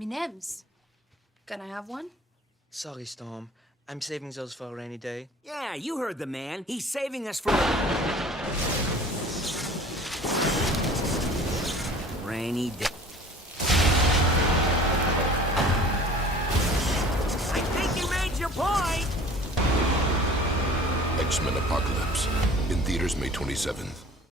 M&M's. Can I have one? Sorry, Storm. I'm saving those for a rainy day. Yeah, you heard the man. He's saving us for rainy day. I think you made your point. X-Men Apocalypse in theaters May 27th.